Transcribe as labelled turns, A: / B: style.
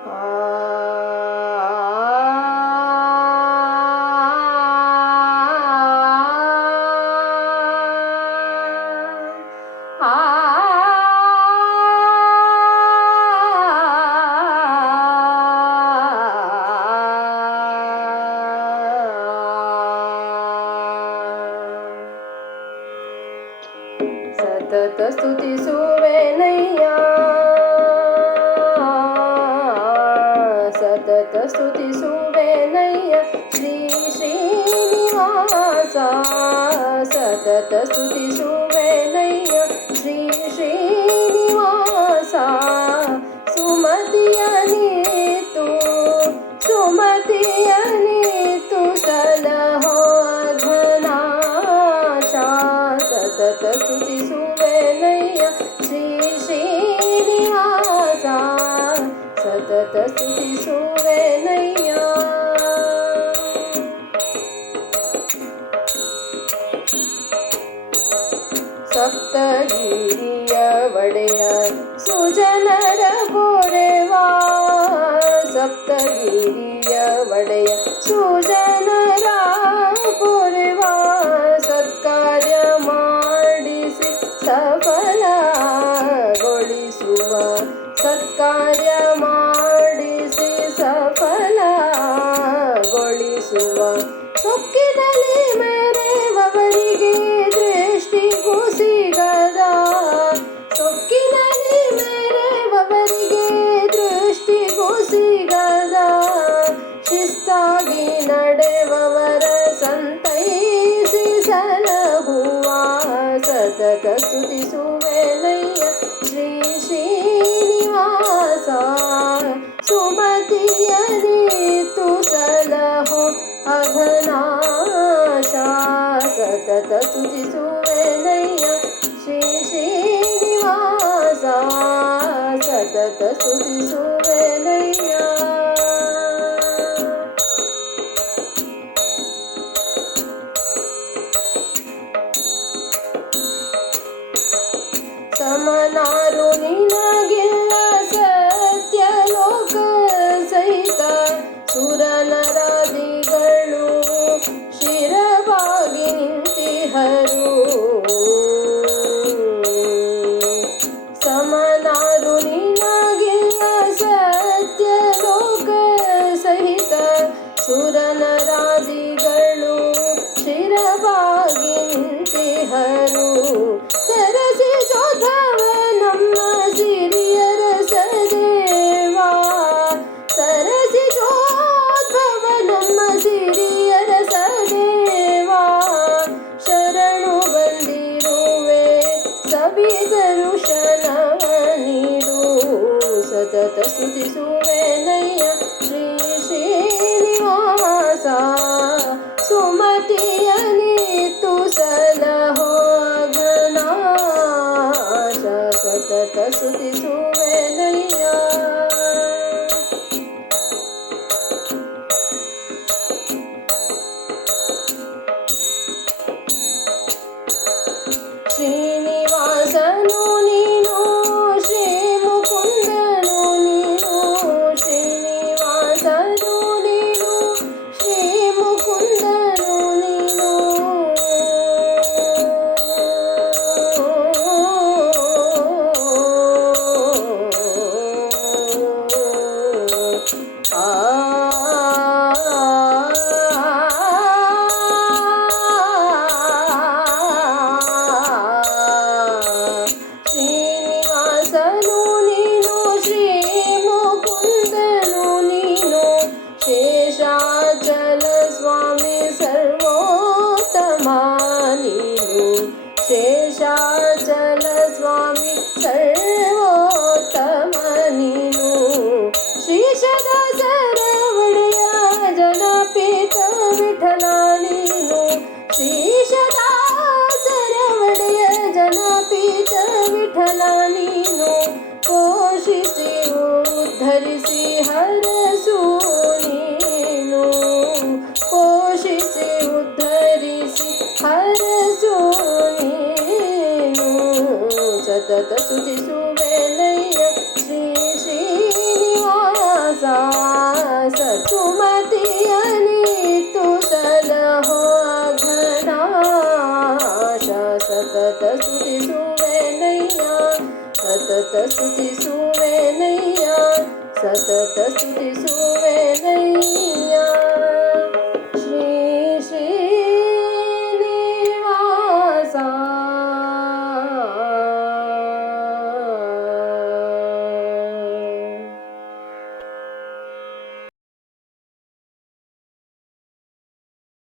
A: સતત સ્તુતિ સુવે નૈયા सतत स्तुती सोडे नैय श्री श्रीनिवासा सतत स्तुती सोडे श्री श्रीनिवासा सुमतियानी तू सुमतियानी तू सलहो धनाशा सतत स्तुती सोडे श्री श्रीनिवासा सतत स्तुती ಒಡೆಯ ಸುಜನರ ಪೊರೆವಾ ಸಪ್ತಗಿರಿಯ ಒಡೆಯ ಸುಜನರ ಪೊರೆವಾ ಸತ್ಕಾರ್ಯ ಮಾಡಿಸಿ ಸಫಲಗೊಳಿಸುವ ಸತ್ಕಾರ್ಯ ಮಾಡಿಸಿ ಸಫಲಗೊಳಿಸುವ ಸೊಕ್ಕಿನಲ್ಲಿ ಮೆರೆವವರಿಗೆ ಸ್ತುತಿಸುವೆನಯ್ಯ ಶ್ರೀ ಶ್ರೀನಿವಾಸ ಸುಮತಿಯ ನೀತು ಸಲಹು ಅಘನಾಶ ಸತತ ಸ್ತುತಿಸುವೆನಯ್ಯ ಶ್ರೀ ಶ್ರೀನಿವಾಸ ಸತತ ಸ್ತುತಿಸುವೆನಯ್ಯ ಸುರನರಾದಿಗಳು ಹರ್ಷಿಸಿ ಉದ್ಧರಿಸಿ ಹರಸು ನೀನು ಪೋಷಿಸಿ ಉದ್ಧರಿಸಿ ಹರಸು ನೀನು ಸತತ ಸುತಿಸುವೆನಯ್ಯ ಶ್ರೀ ಶ್ರೀನಿವಾಸ ಸತುಮತಿಯಲಿ ತು ಸಲಹೋ ಘನಾಶ ಸತತ ಸುತಿಸುವೆನಯ್ಯ ಸತತ ಸ್ತುತಿಸು ಸತತ ಸ್ತುತಿಸುವೆನೈ